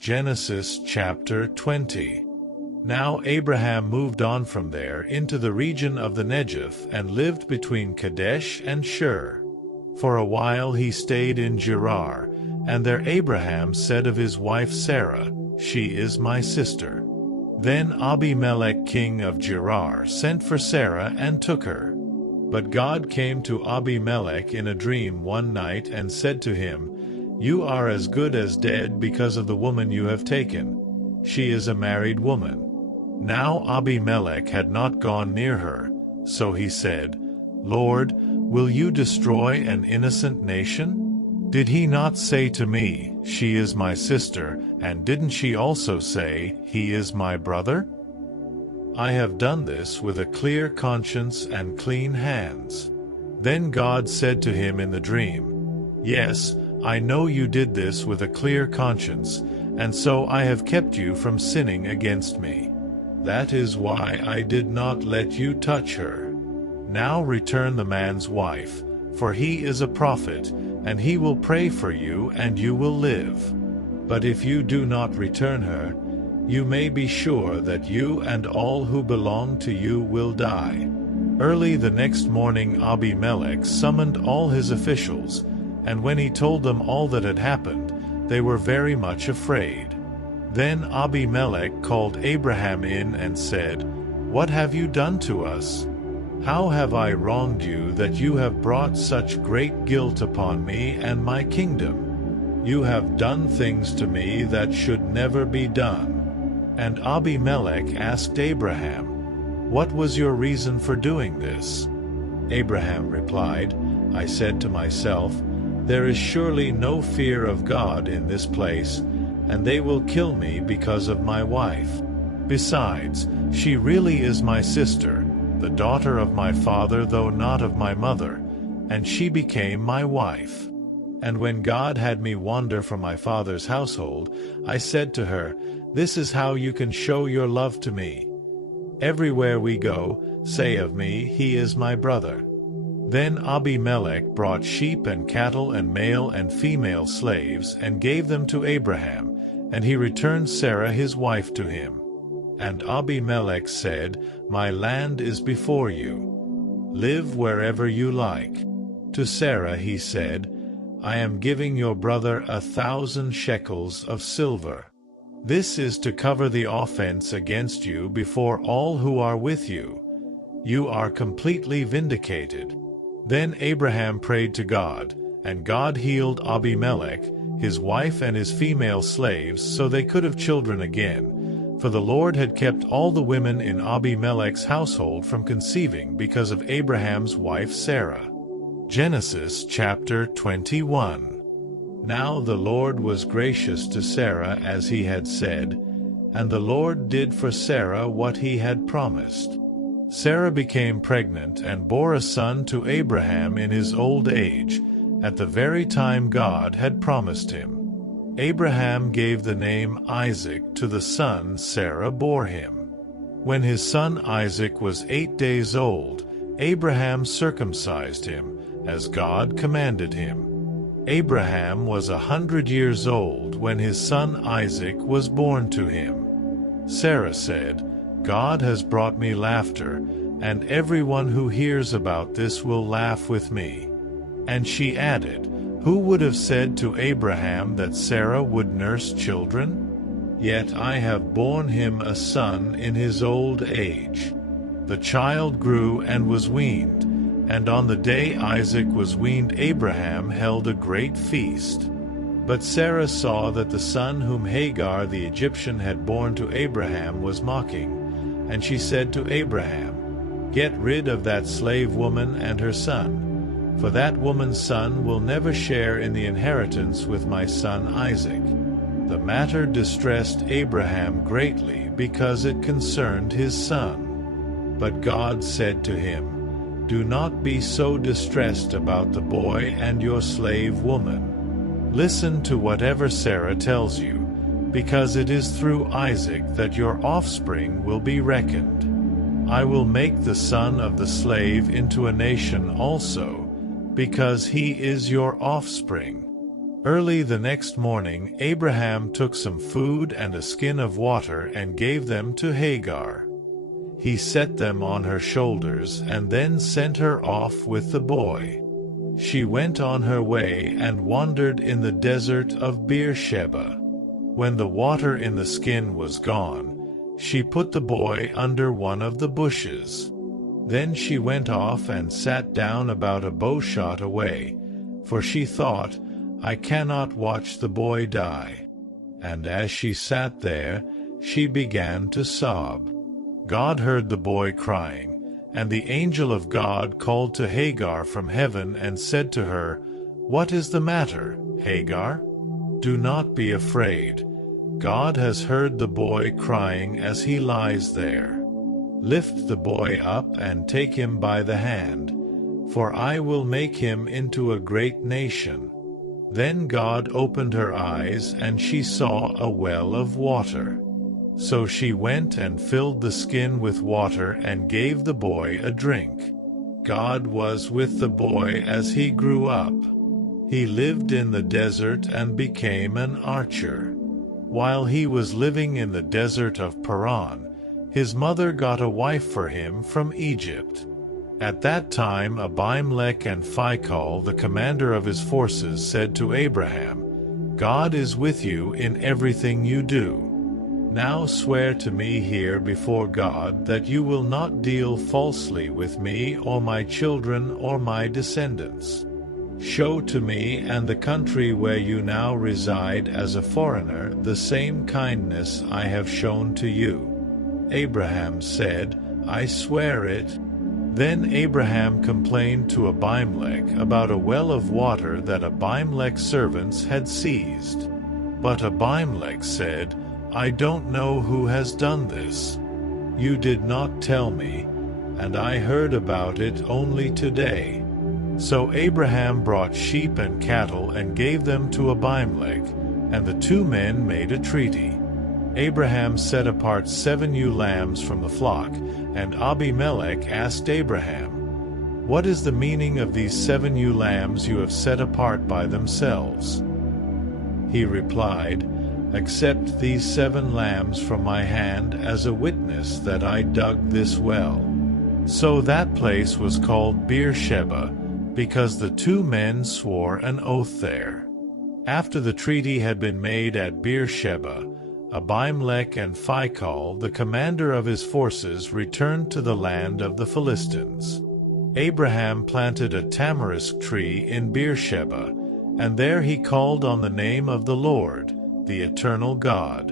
Genesis chapter 20. Now Abraham moved on from there into the region of the Negev and lived between Kadesh and Shur. For a while he stayed in Gerar, and there Abraham said of his wife Sarah, "She is my sister." Then Abimelech king of Gerar sent for Sarah and took her. But God came to Abimelech in a dream one night and said to him, "You are as good as dead because of the woman you have taken. She is a married woman." Now Abimelech had not gone near her, so he said, "Lord, will you destroy an innocent nation? Did he not say to me, 'She is my sister,' and didn't she also say, 'He is my brother'? I have done this with a clear conscience and clean hands." Then God said to him in the dream, "Yes, I know you did this with a clear conscience, and so I have kept you from sinning against me. That is why I did not let you touch her. Now return the man's wife, for he is a prophet, and he will pray for you and you will live. But if you do not return her, you may be sure that you and all who belong to you will die." Early the next morning Abimelech summoned all his officials, and when he told them all that had happened, they were very much afraid. Then Abimelech called Abraham in and said, "What have you done to us? How have I wronged you that you have brought such great guilt upon me and my kingdom? You have done things to me that should never be done." And Abimelech asked Abraham, "What was your reason for doing this?" Abraham replied, "I said to myself, 'There is surely no fear of God in this place, and they will kill me because of my wife. Besides, she really is my sister, the daughter of my father though not of my mother, and she became my wife. And when God had me wander from my father's household, I said to her, This is how you can show your love to me. Everywhere we go, say of me, He is my brother." Then Abimelech brought sheep and cattle and male and female slaves and gave them to Abraham, and he returned Sarah his wife to him. And Abimelech said, "My land is before you. Live wherever you like." To Sarah he said, "I am giving your brother 1,000 shekels of silver. This is to cover the offense against you before all who are with you. You are completely vindicated." Then Abraham prayed to God, and God healed Abimelech, his wife and his female slaves, so they could have children again. For the Lord had kept all the women in Abimelech's household from conceiving because of Abraham's wife Sarah. Genesis chapter 21. Now the Lord was gracious to Sarah as he had said, and the Lord did for Sarah what he had promised. Sarah became pregnant and bore a son to Abraham in his old age, at the very time God had promised him. Abraham gave the name Isaac to the son Sarah bore him. When his son Isaac was 8 days old, Abraham circumcised him, as God commanded him. Abraham was 100 years old when his son Isaac was born to him. Sarah said, "God has brought me laughter, and everyone who hears about this will laugh with me." And she added, "Who would have said to Abraham that Sarah would nurse children? Yet I have borne him a son in his old age." The child grew and was weaned, and on the day Isaac was weaned Abraham held a great feast. But Sarah saw that the son whom Hagar the Egyptian had borne to Abraham was mocking, and she said to Abraham, "Get rid of that slave woman and her son, for that woman's son will never share in the inheritance with my son Isaac." The matter distressed Abraham greatly because it concerned his son. But God said to him, "Do not be so distressed about the boy and your slave woman. Listen to whatever Sarah tells you, because it is through Isaac that your offspring will be reckoned. I will make the son of the slave into a nation also, because he is your offspring." Early the next morning, Abraham took some food and a skin of water and gave them to Hagar. He set them on her shoulders and then sent her off with the boy. She went on her way and wandered in the desert of Beersheba. When the water in the skin was gone, she put the boy under one of the bushes. Then she went off and sat down about a bowshot away, for she thought, I cannot watch the boy die. And as she sat there, she began to sob. God heard the boy crying, and the angel of God called to Hagar from heaven and said to her, What is the matter, Hagar? Do not be afraid. God has heard the boy crying as he lies there. Lift the boy up and take him by the hand, for I will make him into a great nation. Then God opened her eyes, and she saw a well of water. So she went and filled the skin with water and gave the boy a drink. God was with the boy as he grew up. He lived in the desert and became an archer. While he was living in the desert of Paran, his mother got a wife for him from Egypt. At that time Abimelech and Phicol, the commander of his forces, said to Abraham, God is with you in everything you do. Now swear to me here before God that you will not deal falsely with me or my children or my descendants. Show to me and the country where you now reside as a foreigner the same kindness I have shown to you. Abraham said, I swear it. Then Abraham complained to Abimelech about a well of water that Abimelech's servants had seized. But Abimelech said, I don't know who has done this. You did not tell me, and I heard about it only today. So Abraham brought sheep and cattle and gave them to Abimelech, and the two men made a treaty. Abraham set apart 7 ewe lambs from the flock, and Abimelech asked Abraham, What is the meaning of these 7 ewe lambs you have set apart by themselves? He replied, Accept these 7 lambs from my hand as a witness that I dug this well. So that place was called Beersheba, because the 2 men swore an oath there. After the treaty had been made at Beersheba, Abimelech and Phicol, the commander of his forces, returned to the land of the Philistines. Abraham planted a tamarisk tree in Beersheba, and there he called on the name of the Lord, the eternal God.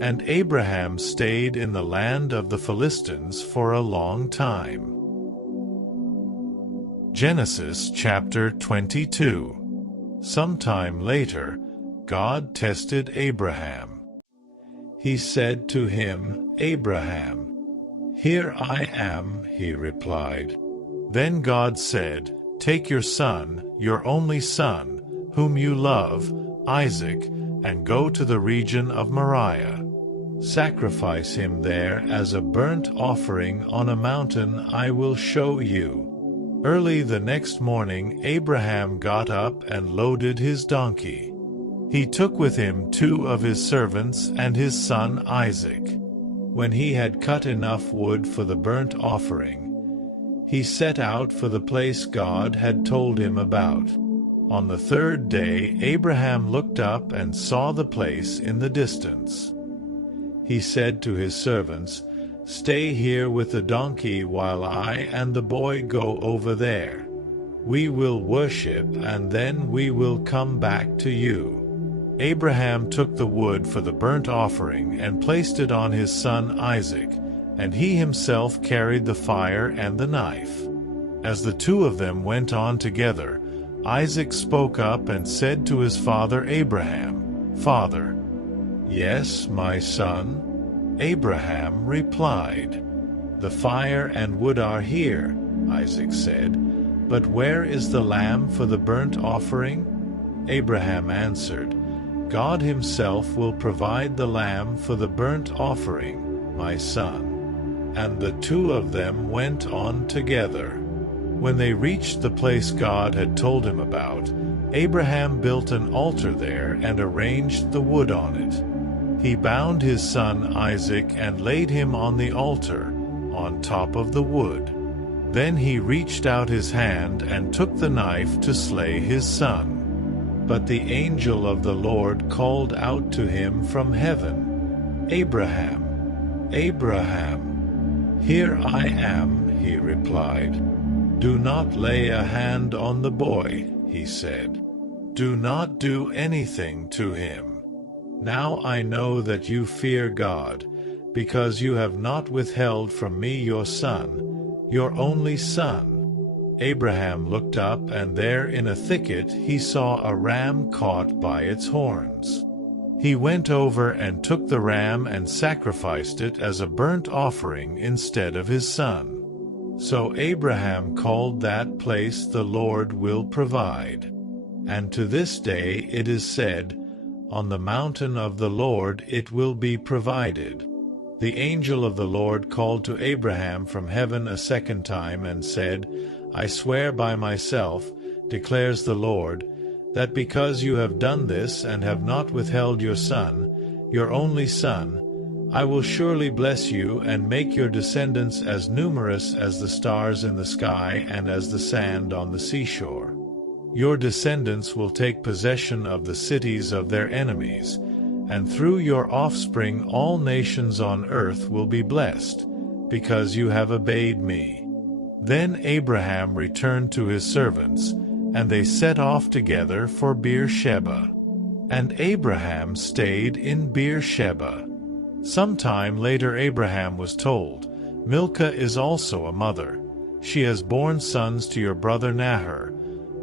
And Abraham stayed in the land of the Philistines for a long time. Genesis chapter 22. Sometime later, God tested Abraham. He said to him, Abraham. Here I am, he replied. Then God said, Take your son, your only son, whom you love, Isaac, and go to the region of Moriah. Sacrifice him there as a burnt offering on a mountain I will show you. Early the next morning Abraham got up and loaded his donkey. He took with him 2 of his servants and his son Isaac. When he had cut enough wood for the burnt offering, he set out for the place God had told him about. On the 3rd day Abraham looked up and saw the place in the distance. He said to his servants, Stay here with the donkey while I and the boy go over there. We will worship, and then we will come back to you. Abraham took the wood for the burnt offering and placed it on his son Isaac, and he himself carried the fire and the knife. As the 2 of them went on together, Isaac spoke up and said to his father Abraham, Father. Yes, my son. Abraham replied. The fire and wood are here, Isaac said, but where is the lamb for the burnt offering? Abraham answered, God himself will provide the lamb for the burnt offering, my son. And the 2 of them went on together. When they reached the place God had told him about, Abraham built an altar there and arranged the wood on it. He bound his son Isaac and laid him on the altar, on top of the wood. Then he reached out his hand and took the knife to slay his son. But the angel of the Lord called out to him from heaven, "Abraham, Abraham." "Here I am," he replied. "Do not lay a hand on the boy," he said. "Do not do anything to him. Now I know that you fear God, because you have not withheld from me your son, your only son." Abraham looked up, and there in a thicket he saw a ram caught by its horns. He went over and took the ram and sacrificed it as a burnt offering instead of his son. So Abraham called that place, "The Lord will provide." And to this day it is said, "On the mountain of the Lord it will be provided." The angel of the Lord called to Abraham from heaven a second time and said, "I swear by myself, declares the Lord, that because you have done this and have not withheld your son, your only son, I will surely bless you and make your descendants as numerous as the stars in the sky and as the sand on the seashore. Your descendants will take possession of the cities of their enemies, and through your offspring all nations on earth will be blessed, because you have obeyed me." Then Abraham returned to his servants, and they set off together for Beersheba. And Abraham stayed in Beersheba. Some time later Abraham was told, "Milcah is also a mother. She has borne sons to your brother Nahor,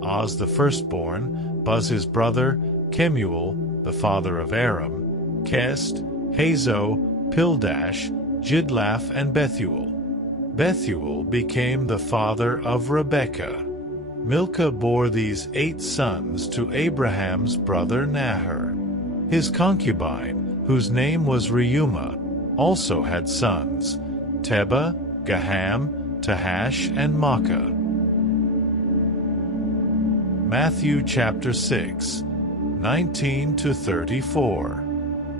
Oz the firstborn, Buz his brother, Kemuel, the father of Aram, Kest, Hazo, Pildash, Jidlaph, and Bethuel. Bethuel became the father of Rebekah. Milcah bore these 8 sons to Abraham's brother Nahor. His concubine, whose name was Reumah, also had sons, Teba, Gaham, Tahash, and Maachah. Matthew chapter 6, 19-34.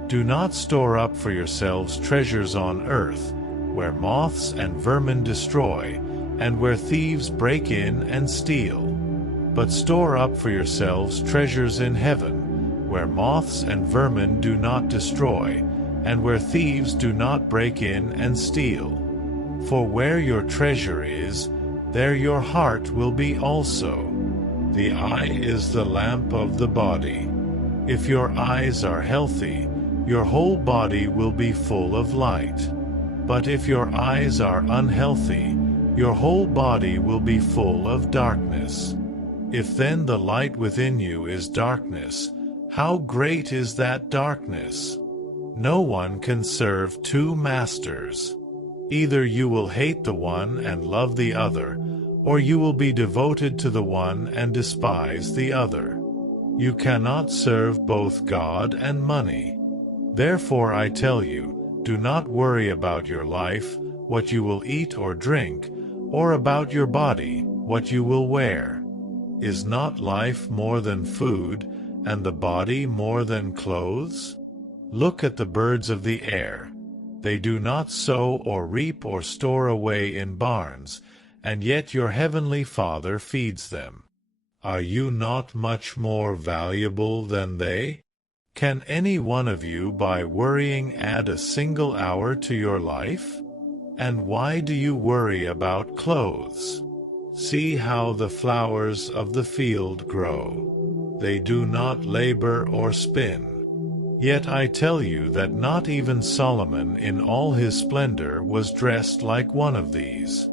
Do not store up for yourselves treasures on earth, where moths and vermin destroy, and where thieves break in and steal. But store up for yourselves treasures in heaven, where moths and vermin do not destroy, and where thieves do not break in and steal. For where your treasure is, there your heart will be also. The eye is the lamp of the body. If your eyes are healthy, your whole body will be full of light. But if your eyes are unhealthy, your whole body will be full of darkness. If then the light within you is darkness, how great is that darkness? No one can serve 2 masters. Either you will hate the one and love the other, or you will be devoted to the one and despise the other. You cannot serve both God and money. Therefore I tell you, do not worry about your life, what you will eat or drink, or about your body, what you will wear. Is not life more than food, and the body more than clothes? Look at the birds of the air. They do not sow or reap or store away in barns, and yet your heavenly Father feeds them. Are you not much more valuable than they? Can any one of you by worrying add a single hour to your life? And why do you worry about clothes? See how the flowers of the field grow. They do not labor or spin. Yet I tell you that not even Solomon in all his splendor was dressed like one of these.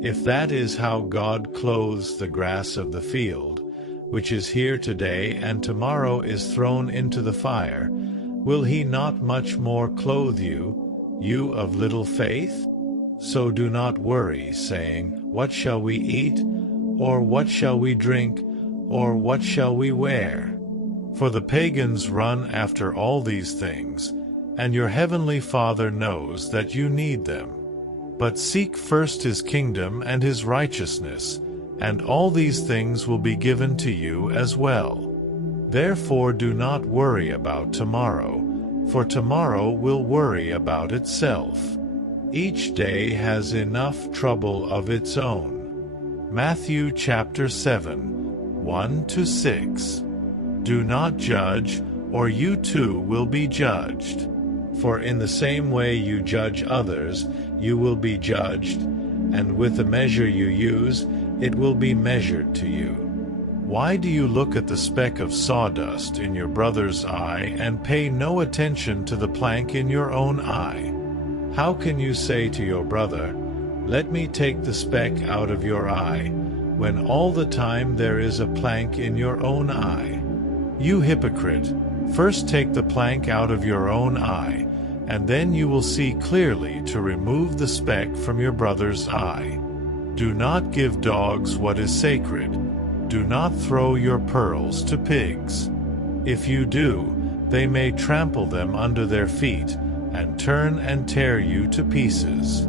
If that is how God clothes the grass of the field, which is here today and tomorrow is thrown into the fire, will he not much more clothe you, you of little faith? So do not worry, saying, What shall we eat? Or what shall we drink? Or what shall we wear? For the pagans run after all these things, and your heavenly Father knows that you need them. But seek first his kingdom and his righteousness, and all these things will be given to you as well. Therefore do not worry about tomorrow, for tomorrow will worry about itself. Each day has enough trouble of its own. Matthew chapter 7, 1-6. Do not judge, or you too will be judged. For in the same way you judge others, you will be judged, and with the measure you use, it will be measured to you. Why do you look at the speck of sawdust in your brother's eye and pay no attention to the plank in your own eye? How can you say to your brother, "Let me take the speck out of your eye," when all the time there is a plank in your own eye? You hypocrite, first take the plank out of your own eye, and then you will see clearly to remove the speck from your brother's eye. Do not give dogs what is sacred. Do not throw your pearls to pigs. If you do, they may trample them under their feet, and turn and tear you to pieces.